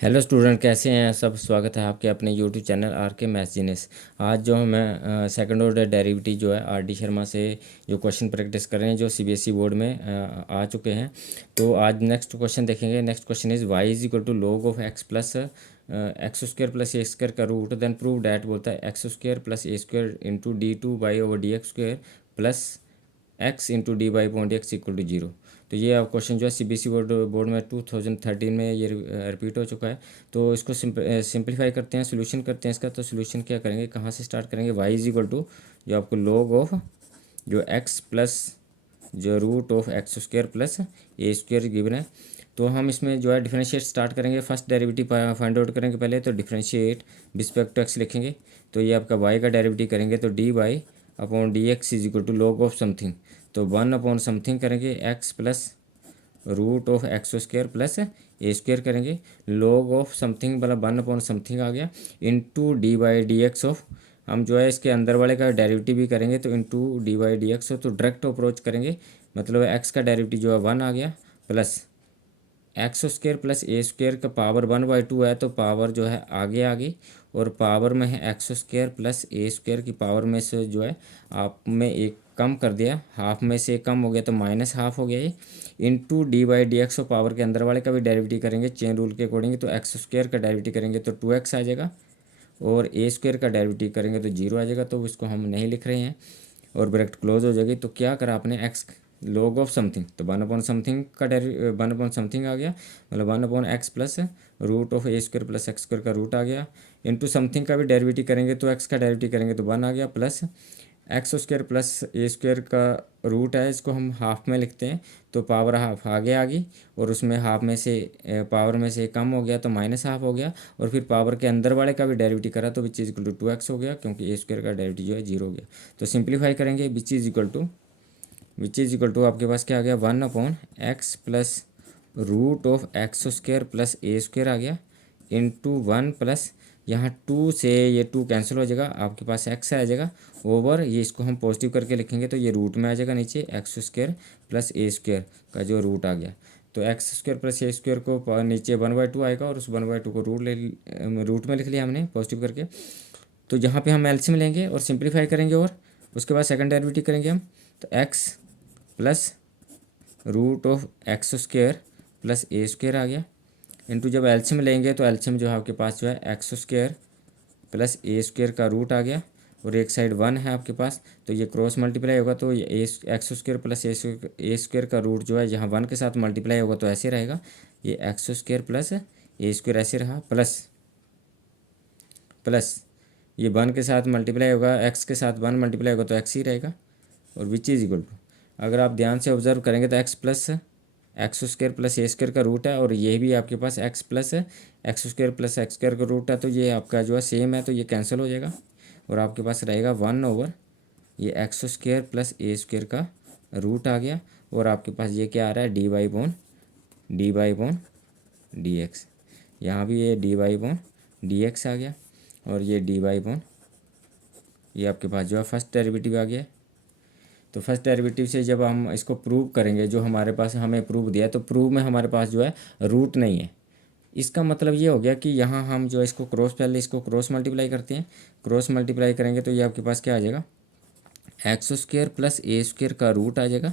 Hello student, कैसे हैं सब। स्वागत है आपके अपने यूट्यूब चैनल आर के मैथ जीनियस। आज जो मैं सेकंड ऑर्डर डेरिवेटिव जो है आर डी शर्मा से जो क्वेश्चन प्रैक्टिस कर रहे हैं, जो सीबीएसई बोर्ड में आ चुके हैं। तो आज नेक्स्ट क्वेश्चन देखेंगे। Next question is Y is equal to log of X plus x square plus A square का रूट, देन प्रूव डैट। बोलता है X square plus A square into D two by over D X square plus X into D by point X equal to zero. तो ये question जो है CBSE board में 2013 में ये रिपीट हो चुका है। तो इसको सिंप्लीफाई करते हैं, सोल्यूशन करते हैं इसका। तो सोल्यूशन क्या करेंगे, कहाँ से स्टार्ट करेंगे। वाई इज इक्वल टू जो आपको लॉग ऑफ जो एक्स प्लस जो root of x square plus A square given है। तो हम इसमें जो है डिफरेंशिएट स्टार्ट करेंगे। फर्स्ट डेरिवेटिव फाइंड आउट करेंगे पहले। तो डिफरेंशिएट रिस्पेक्ट टू एक्स लिखेंगे। तो ये आपका वाई का डेरिवेटिव करेंगे तो D Y upon D X is equal to log of something. तो वन अपॉन समथिंग करेंगे X plus root of x square plus A square करेंगे। लॉग ऑफ समथिंग वाला वन अपॉन समथिंग आ गया into D by D X of. हम जो है इसके अंदर वाले का डेरिवेटिव भी करेंगे तो into D by D x हो। तो डायरेक्ट अप्रोच करेंगे, मतलब एक्स का डेरिवेटिव जो है वन आ गया प्लस एक्स स्क्वायर प्लस ए स्क्वायर का पावर वन बाई टू है। तो पावर जो है आगे आ गई और पावर में है एक्स स्क्वायर प्लस ए स्क्वायर की पावर में से जो है आप में एक कम कर दिया, हाफ में से एक कम हो गया तो माइनस हाफ हो गया ये। Into D by D X और पावर के अंदर वाले का भी डेरिवेटिव करेंगे चेन रूल के अकॉर्डिंग। तो एक्स स्क्वायर का डेरिवेटिव करेंगे तो टू एक्स आ जाएगा और ए स्क्वायर का डेरिवेटिव करेंगे तो जीरो आ जाएगा। तो इसको हम नहीं लिख रहे हैं और ब्रैकेट क्लोज हो जाएगी। तो क्या करा आपने, एक्स लॉग ऑफ समथिंग, तो वन अपॉन समथिंग का वन अपॉन समथिंग आ गया, मतलब one upon x plus root of A square plus x square का रूट आ गया। इंटू समथिंग का भी डेरिवेटिव करेंगे तो एक्स का डेरिवेटिव करेंगे तो वन आ गया प्लस एक्स स्क्वायर प्लस ए स्क्वायर का रूट है, इसको हम हाफ में लिखते हैं। तो पावर हाफ आगे आ गई और उसमें हाफ में से पावर में से कम हो गया तो माइनस हाफ हो गया। और फिर पावर के अंदर वाले का भी डेरिवेटिव करा तो which is equal to two X हो गया, क्योंकि ए स्क्वायर का डेरिवेटिव जो है जीरो हो गया। तो सिंप्लीफाई करेंगे, विच इज इक्वल टू आपके पास क्या आ गया, one upon x plus root of x square plus A square आ गया इंटू वन प्लस यहाँ टू से ये टू कैंसिल हो जाएगा, आपके पास एक्स आ जाएगा ओवर ये, इसको हम पॉजिटिव करके लिखेंगे तो ये रूट में आ जाएगा नीचे एक्स स्क्वायर प्लस ए स्क्वायर का जो रूट आ गया। तो एक्स स्क्वायर प्लस ए स्क्वायर को नीचे वन बाई टू आएगा और उस वन बाई टू को रूट में लिख लिया हमने पॉजिटिव करके। तो यहाँ पे हम एलसीएम लेंगे और सिंप्लीफाई करेंगे और उसके बाद सेकंड डेरिवेटिव करेंगे हम। तो x plus root of x square plus A square आ गया इंटू जब एलसीएम लेंगे तो एलसीएम जो है आपके पास जो है एक्स स्क्वायर प्लस ए स्क्वायर का रूट आ गया और एक साइड वन है आपके पास। तो ये क्रॉस मल्टीप्लाई होगा तो ये एक्स स्क्वायर प्लस ए स्क्वायर का रूट जो है यहाँ वन के साथ मल्टीप्लाई होगा तो ऐसे रहेगा, ये एक्स स्क्वायर प्लस ए स्क्वायर ऐसे रहा प्लस प्लस ये वन के साथ मल्टीप्लाई होगा, एक्स के साथ वन मल्टीप्लाई होगा तो एक्स ही रहेगा और विच इज इक्वल टू, अगर आप ध्यान से ऑब्जर्व करेंगे तो x plus x square plus ए स्क्वायर का रूट है और ये भी आपके पास x plus x square plus x square का रूट है। तो ये आपका जो है सेम है तो ये कैंसिल हो जाएगा और आपके पास रहेगा वन ओवर ये एक्स स्क्वायर प्लस ए स्क्वायर का रूट आ गया और आपके पास ये क्या आ रहा है, डी वाई बॉन डी एक्स। यहाँ भी ये डी वाई बॉन डी एक्स आ गया और ये डी वाई बॉन ये आपके पास जो है फर्स्ट डेरिवेटिव आ गया। तो फर्स्ट डेरिवेटिव से जब हम इसको प्रूव करेंगे, जो हमारे पास हमें प्रूव दिया, तो प्रूव में हमारे पास जो है रूट नहीं है। इसका मतलब ये हो गया कि यहाँ हम जो इसको पहले इसको क्रॉस मल्टीप्लाई करते हैं। क्रॉस मल्टीप्लाई करेंगे तो ये आपके पास क्या आ जाएगा, एक्स स्क्वायर प्लस ए स्क्वायर का रूट आ जाएगा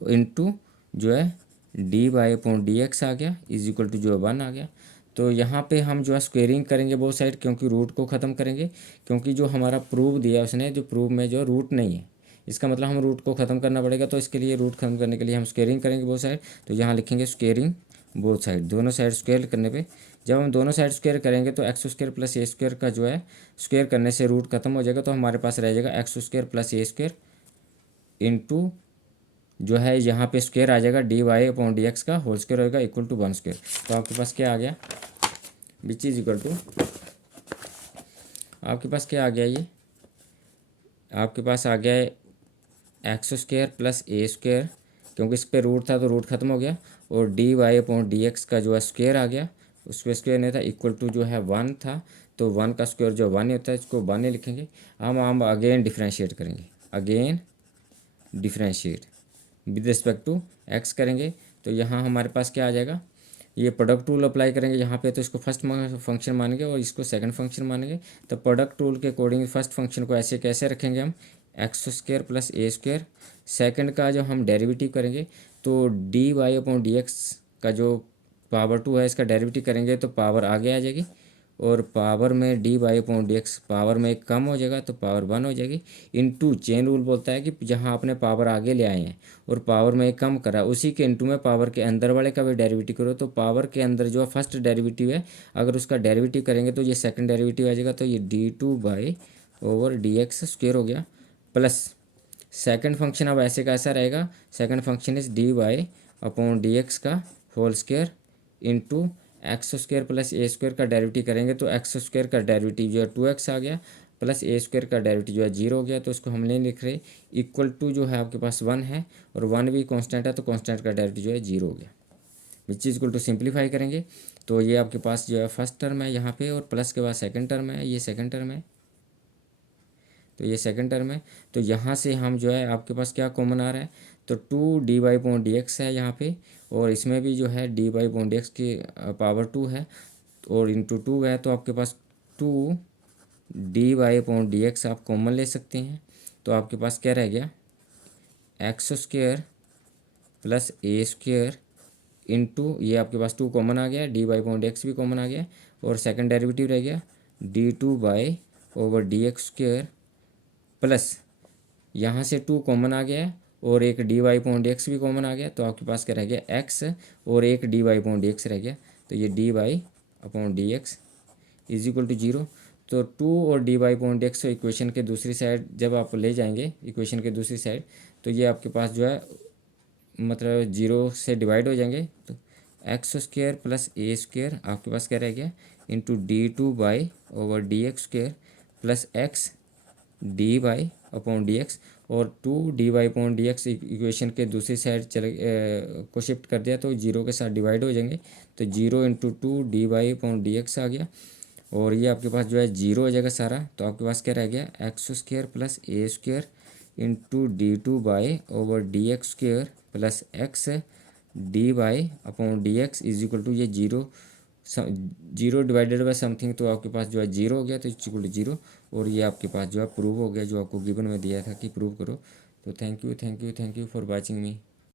इंटू जो है d by upon D x आ गया इज इक्वल टू जो है वन आ गया। तो यहाँ पे हम जो है स्क्वेयरिंग करेंगे बोथ साइड, क्योंकि रूट को ख़त्म करेंगे, क्योंकि जो हमारा प्रूव दिया उसने, जो प्रूव में जो रूट नहीं है, इसका मतलब हम रूट को ख़त्म करना पड़ेगा। तो इसके लिए रूट ख़त्म करने के लिए हम स्क्वेयरिंग करेंगे बोथ साइड। तो यहाँ लिखेंगे स्क्वेयरिंग बोथ साइड, दोनों साइड स्क्वेयर करने पे जब हम दोनों साइड स्क्वेयर करेंगे तो x square plus A square का जो है स्क्वेयर करने से रूट खत्म हो जाएगा। तो हमारे पास रह जाएगा X square plus A square into जो है यहाँ पे स्क्वेयर आ जाएगा D Y upon D x का होल स्क्वेयर होगा इक्वल टू वन स्क्वेयर। तो आपके पास क्या आ गया, विच इज इक्वल टू, आपके पास क्या आ गया, ये आपके पास आ गया है x square plus A square, क्योंकि इस पर रूट था तो रूट खत्म हो गया, और D Y upon D x का जो है स्क्वेयर आ गया, उस पर स्क्वेयर नहीं था, इक्वल टू जो है वन था। तो वन का स्क्वेयर जो वन ही होता है, इसको वन ही लिखेंगे। हम अगेन डिफ्रेंशिएट करेंगे, again differentiate with respect to X करेंगे। तो यहाँ हमारे पास क्या आ जाएगा, ये प्रोडक्ट रूल अप्लाई करेंगे यहाँ पे, तो इसको फर्स्ट फंक्शन मानेंगे और इसको सेकंड फंक्शन मानेंगे। तो प्रोडक्ट रूल के अकॉर्डिंग फर्स्ट फंक्शन को ऐसे कैसे रखेंगे हम, एक्स स्क्वायर प्लस ए स्क्वायर। सेकेंड का जो हम डेरिवेटिव करेंगे तो D Y upon D x का जो पावर 2 है इसका डेरिवेटिव करेंगे तो पावर आगे आ जाएगी, और पावर में D Y upon D X power में एक कम हो जाएगा तो पावर 1 हो जाएगी। इनटू चेन रूल बोलता है कि जहाँ आपने पावर आगे ले आए हैं और पावर में एक कम करा, उसी के इनटू में पावर के अंदर वाले का भी डेरिवेटिव करो। तो पावर के अंदर जो फर्स्ट डेरिवेटिव है अगर उसका डेरिवेटिव करेंगे तो ये सेकंड डेरिवेटिव आ जाएगा, तो ये d two by over D x square हो गया। प्लस सेकंड फंक्शन अब ऐसे कैसा रहेगा, second function is d Y upon D x का whole square into x square plus ए स्क्वायर का डेरिवेटिव करेंगे तो एक्स स्क्वायर का डेरिवेटिव जो है 2x आ गया, प्लस ए स्क्वायर का डेरिवेटिव जो है 0 हो गया। तो इसको हम नहीं लिख रहे, इक्वल टू जो है आपके पास 1 है और 1 भी कांस्टेंट है तो कांस्टेंट का डेरिवेटिव जो है 0 हो गया। Which is equal to simplify करेंगे तो ये आपके पास जो है फर्स्ट टर्म है यहाँ पे, और प्लस के बाद सेकंड टर्म है, ये सेकंड टर्म है, तो ये सेकंड टर्म है। तो यहाँ से हम जो है आपके पास क्या कॉमन आ रहा है, तो 2 D Y point D X है यहाँ पे, और इसमें भी जो है D Y point D X की पावर 2 है और इंटू 2 है, तो आपके पास 2 D Y point D X आप कॉमन ले सकते हैं। तो आपके पास क्या रह गया, एक्स स्क्वायर प्लस ए स्क्वायर इंटू ये आपके पास 2 कॉमन आ गया, डी वाई पॉइंट एक्स भी कॉमन आ गया, और सेकंड डेरिवेटिव रह गया D two by over D X square plus यहाँ से 2 कॉमन आ गया है और एक डी वाई पॉइंट एक्स भी कॉमन आ गया, तो आपके पास क्या रह गया, एक्स और एक डी वाई पॉइंट एक्स रह गया। तो ये D Y upon D X is equal to 0। तो 2 और D Y point X equation के दूसरी साइड जब आप ले जाएंगे इक्वेशन के दूसरी साइड, तो ये आपके पास जो है मतलब 0 से डिवाइड हो जाएंगे। तो एक्स स्क्वायर प्लस ए स्क्वायर आपके पास क्या रह गया, into D two by over D X square plus X D Y upon D X, और 2 D Y upon D X equation के दूसरी साइड चले को शिफ्ट कर दिया तो 0 के साथ डिवाइड हो जाएंगे। तो 0 into 2 D Y upon D x आ गया, और ये आपके पास जो है 0 हो जाएगा सारा। तो आपके पास क्या रह गया, X square plus A square into D two by over D X square plus X D Y upon D X is equal to ये 0 डिवाइडेड बाय समथिंग, तो आपके पास जो है 0 हो गया, तो इक्वल टू 0। और ये आपके पास जो है प्रूव हो गया, जो आपको गिवन में दिया था कि प्रूव करो। तो thank you for watching me.